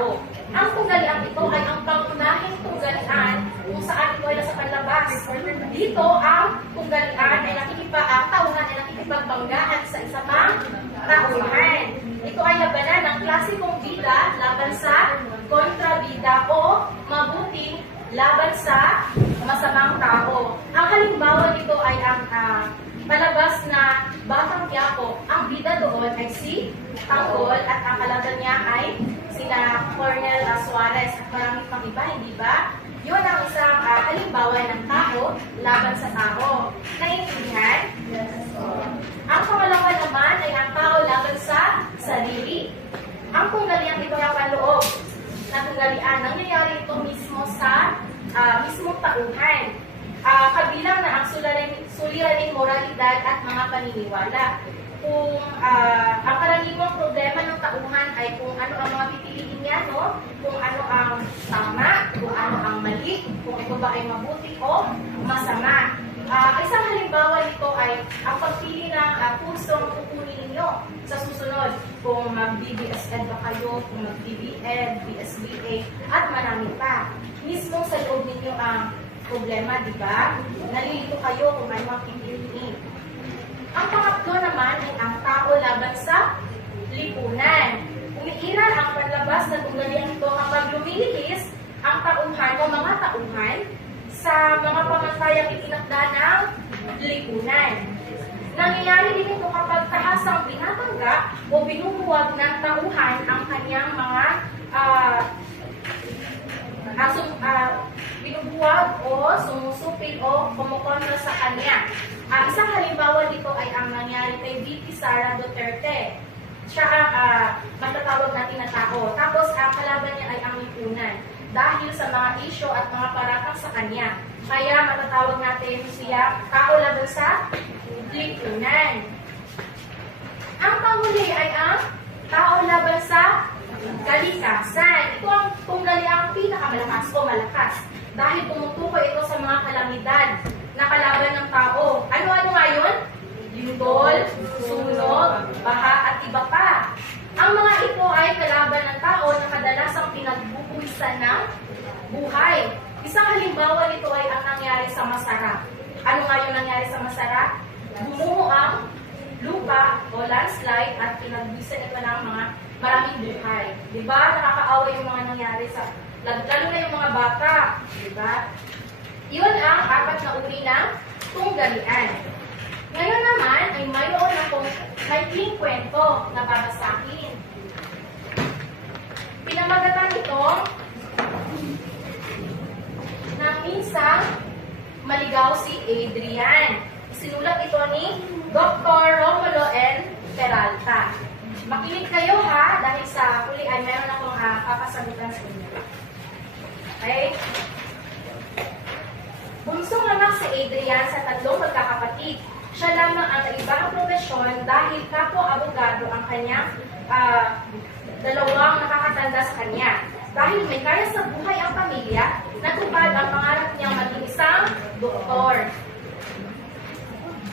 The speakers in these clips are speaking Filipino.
tao. Ang tunggalian ito ay ang pangunahing tunggalian kung saan ito ay nasa panlabas. Dito, ang tunggalian ay nakikipa, ang tauhan ay nakikipagbanggaan sa isa pang tauhan. Ito ay labanan ng klasikong bida laban sa kontrabida o mabuting laban sa masamang tao. Ang halimbawa nito ay ang ah, palabas na Batang Quiapo. Ang bida doon ay si Tanggol at ang kalaban niya ay sina Cornel Suarez at maraming pang iba, hindi ba? Yun ang isang ah, halimbawa ng tao laban sa tao. Naiintindihan? Ang pangalawa naman ay ang tao laban sa sarili. Ang tunggalian ito ay ang panloob na tunggalian. Nangyayari ito mismo sa ah, mismong tauhan. Ah, kabilang na ang suliraning, suliraning moralidad at mga paniniwala. Kung ah, ang karaniwang problema ng tauhan ay kung ano ang mga pipiliin niya, no? kung ano ang tama, kung ano ang mali, kung ito ba ay mabuti o masama. Ah, isang halimbawa nito ay ang pagpili ng uh, kurso ang kukunin ninyo sa susunod. Kung mag-BBSN ba kayo, kung mag-BBN, BSBA, at marami pa. Mismo sa loob ninyo ang problema, di ba? Nalilito kayo kung ano ang. Ang pangatlo naman ay ang tao laban sa lipunan. Umiiral ang panlabas na tunggalian ito kapag lumilihis ang tauhan o mga tauhan sa mga pamantayang itinakda ng lipunan. Nangyayari din ito kapag tahasang binatangga o binubuwag ng tauhan ang kanyang mga ah, asum, ah, binubuwag o sumusupil o kumukontra sa kanya. Ah, isang halimbawa dito ay ang nangyari kay VP Sara Duterte. Siya ang ah, matatawag natin na tao. Tapos ang kalaban niya ay ang lipunan dahil sa mga isyo at mga paratang sa kanya. Kaya matatawag natin siya tao laban sa lipunan. Ang panghuli ay ang tao laban sa kalikasan. Ito ang tunggaliang pinakamalakas o malakas dahil tumutukoy ito sa mga kalamidad na kalaban ng tao. Ano-ano nga yun? Lindol, sunog, baha at iba pa. Ang mga ito ay kalaban ng tao na kadalasang pinagbubuwisan ng buhay. Isang halimbawa nito ay ang nangyari sa Masara. Ano nga yung nangyari sa Masara? Bumuho ang lupa o landslide at pinagbuwisan ito ng mga maraming buhay. Di ba? Nakakaawa yung mga nangyari sa, lalo na yung mga bata. Di ba? Yun ang apat na uri ng tunggalian. Ngayon naman ay mayroon akong maikling kwento na babasahin. Pinamagatan ito na minsan maligaw si Adrian. Sinulat ito ni Dr. Romulo N. Peralta. Makinig kayo ha, dahil sa huli ay meron akong uh, papasagutan sa inyo. Okay? Bunsong anak si Adrian sa tatlong magkakapatid. Siya lamang ang naibang profesyon dahil kapo-abogado ang kanyang ah, dalawang nakakatanda sa kanya. Dahil may kaya sa buhay ang pamilya, natupad ang pangarap niyang maging isang doktor.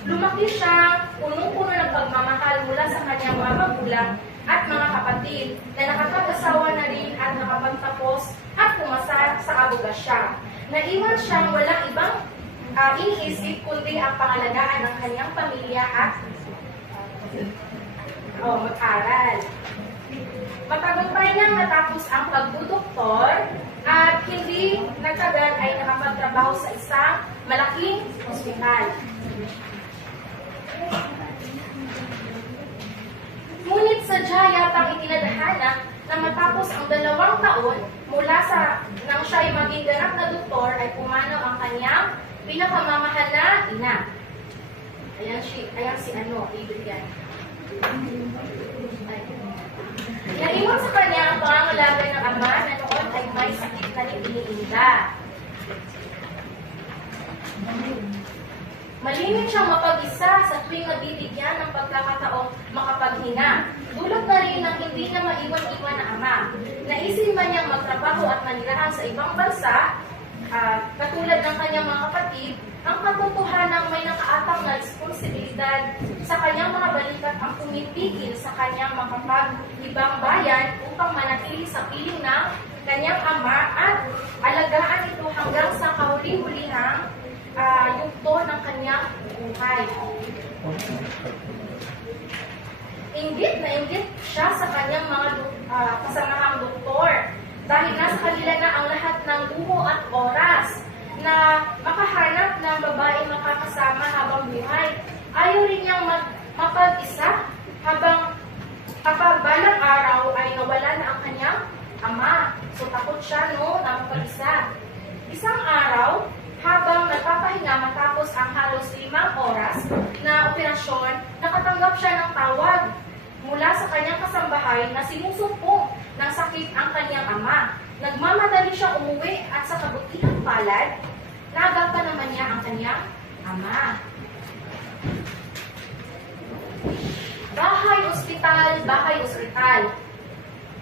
Lumaki siya punong-puno ng pagmamahal mula sa kanyang mga magulang at mga kapatid na nakapag-asawa na rin at nakapagtapos at pumasa sa abogasya. Naiwan siyang walang ibang ah, iniisip kundi ang pangalagaan ng kanyang pamilya at oh, mag-aral. Matagumpay niyang natapos ang pagdudoktor at hindi nagtagal ay nakapagtrabaho sa isang malaking ospital. Ngunit sadya yatang itinadhana na matapos ang dalawang taon mula sa nang siya ay maging ganap na doktor ay pumanaw ang kanyang pinakamamahal na ina. Ayan si, ayan si ano, Adrian. Naiwan sa kanya ang pangangalaga ng ama na noon ay may sakit na iniinda. Malimit siyang mapag-isa sa tuwing nabibigyan ng pagkakataong makapaghina. Dulot na rin ng hindi na maiwan naisin man niyang magtrabaho at manirahan sa ibang bansa, ah, katulad ng kanyang mga kapatid, ang katotohanan may nakaatang na responsibilidad sa kanyang mga balikat ang pumipigil sa kanyang makapag-ibang bayan upang manatili sa piling ng kanyang ama at alagaan ito hanggang sa kahuli-hulihang ah, yugto ng kanyang buhay. Inggit na inggit siya sa kanyang mga du- ah, kasamahang doktor dahil nasa kanila na ang lahat ng luho at oras na makahanap ng babaeng makakasama habang buhay. Ayaw rin niyang mag- mapag-isa habang kapag araw ay nawala na ang kanyang ama. So takot siya no na mapag-isa. Isang araw, habang nagpapahinga matapos ang halos limang oras na operasyon, nakatanggap siya ng tawag mula sa kanyang kasambahay na ang kanyang ama. Nagmamadali siya umuwi at sa kabutihang palad, naagapan naman niya ang kanyang ama. Bahay, ospital, bahay, ospital.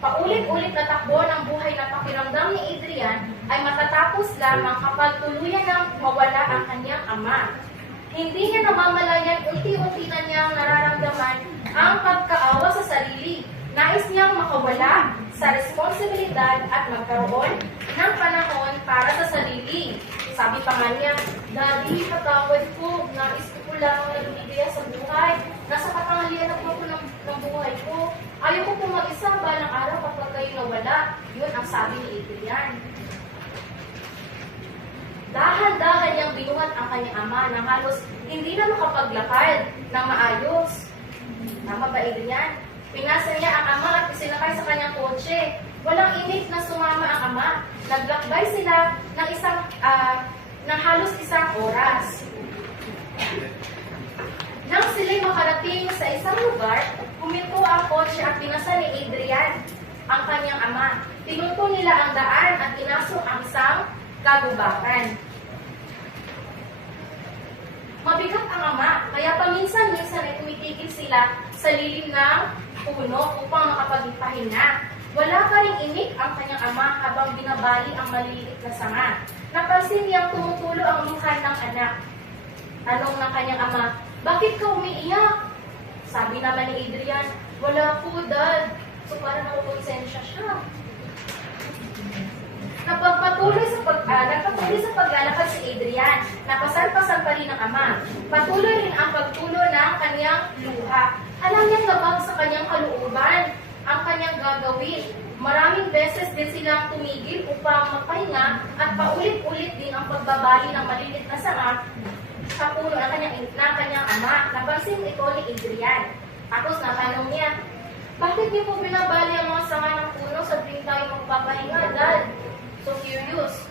Paulit-ulit na takbo ng buhay na pakiramdam ni Adrian ay matatapos lamang kapag tuluyan ng mawala ang kanyang ama. Hindi niya namamalayan unti-unti na niyang nararamdaman ang pagkaawa sa sarili. Nais niyang makawala sa responsibilidad at magkaroon ng panahon para sa sarili. Sabi pa nga niya, Daddy, patawad ko, nais ko lang na lumigaya sa buhay. Nasa katanghalian na po ako ng, ng buhay ko. Ayaw ko po mag-isa balang araw kapag kayo nawala. Yun ang sabi ni Adrian. Dahan-dahan niyang binuhat ang kanyang ama na halos hindi na makapaglakad ng maayos. Tama ba, Adrian? Pinasa niya ang ama at isinakay sa kanyang kotse. Walang init na sumama ang ama. Naglakbay sila ng isang, ah, ng halos isang oras. Nang sila'y makarating sa isang lugar, huminto ang kotse at pinasa ni Adrian ang kanyang ama. Pinunto nila ang daan at inasok ang isang kagubatan. Mabigat ang ama, kaya paminsan-minsan ay tumitigil sila sa lilim ng puno upang makapagpahinga. Wala pa rin inik ang kanyang ama habang binabali ang maliliit na sanga. Napansin niyang tumutulo ang luha ng anak. Tanong ng kanyang ama, bakit ka umiiyak? Sabi naman ni Adrian, wala po, dad. So parang nakukonsensya siya. Napagpatuloy sa pag ah, nagpatuloy sa paglalakad si Adrian. Napasal-pasal pa rin ang ama. Patuloy rin ang pagtulo ng kanyang luha. Alam niyang labag sa kanyang kalooban ang kanyang gagawin. Maraming beses din silang tumigil upang magpahinga at paulit-ulit din ang pagbabali ng malilit na sanga sa puno ng kanyang, ng kanyang ama. Napansin ito ni Adrian. Tapos natanong niya, bakit niyo po binabali ang mga sanga ng puno sa tuwing tayo magpapahinga, Dad? So curious.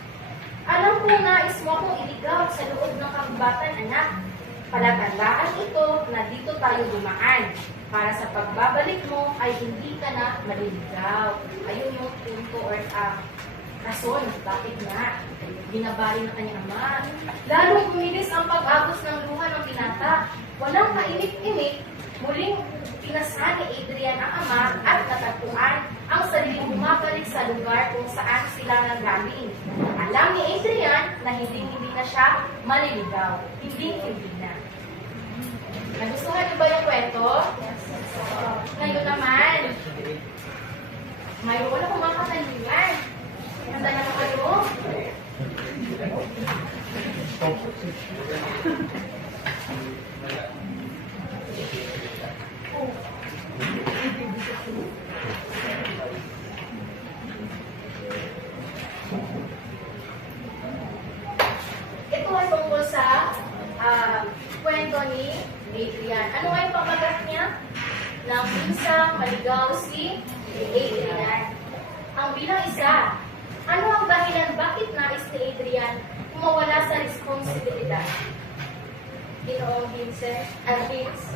Alam kong nais mo akong iligaw sa loob ng kagubatan, anak. Palatandaan ito na dito tayo dumaan. Para sa pagbabalik mo ay hindi ka na maliligaw. Ayun yung punto or ah, rason. Bakit nga? Binabali ng kanyang ama. Lalong kumilis ang pag-agos ng luha ng binata. Walang kaimik-imik. Muling pinasa ni Adrian ang ama at natagpuan ang sariling bumabalik sa lugar kung saan sila nanggaling. Alam ni Adrian na hindi-hindi na siya maliligaw. Hindi-hindi na. Nagustuhan niyo ba yung kwento? Ngayon naman, mayroon akong mga katanungan. Handa na ba kayo? Ito ay tungkol sa ah, kwento ni Adrian. Ano ay pamagat niya? Nang pinsang maligaw si Adrian. Ang bilang isa, ano ang dahilan bakit nais ni Adrian mawala sa responsibilidad? Ginoong Vincent, at Vince,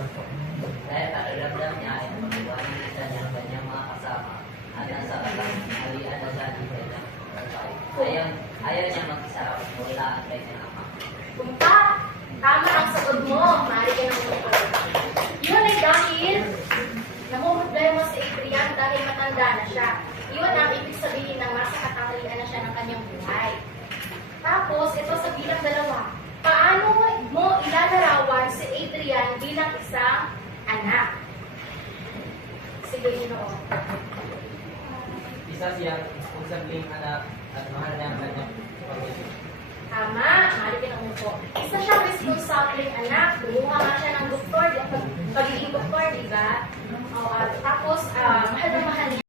Dahil pakiramdam niya ay mag-iwanan isa niyang kanyang mga kasama at nasa katanghalian na siya ng kanyang buhay. Ayaw, ayaw niya mag-isa wala ang kanyang ama. Punta! Tama ang sagot mo. Maaari ka ng tungkol. Yun ay dahil namumroblema si Adrian dahil matanda na siya. Yun ang ibig sabihin ng nasa katangian na siya ng kanyang buhay. Tapos, ito sa bilang dalawa. Paano mo ilalarawan si Adrian bilang isang anak? Sige, Ginoo. Isa siya usabling anak at mahal niya ang kanyang pamilya. Tama, mali pinangupo. Isa siyang responsibleng anak. Lumuha nga siya ng doktor, pag- pagiging doktor, di ba? At tapos, ah, mahal na mahal niya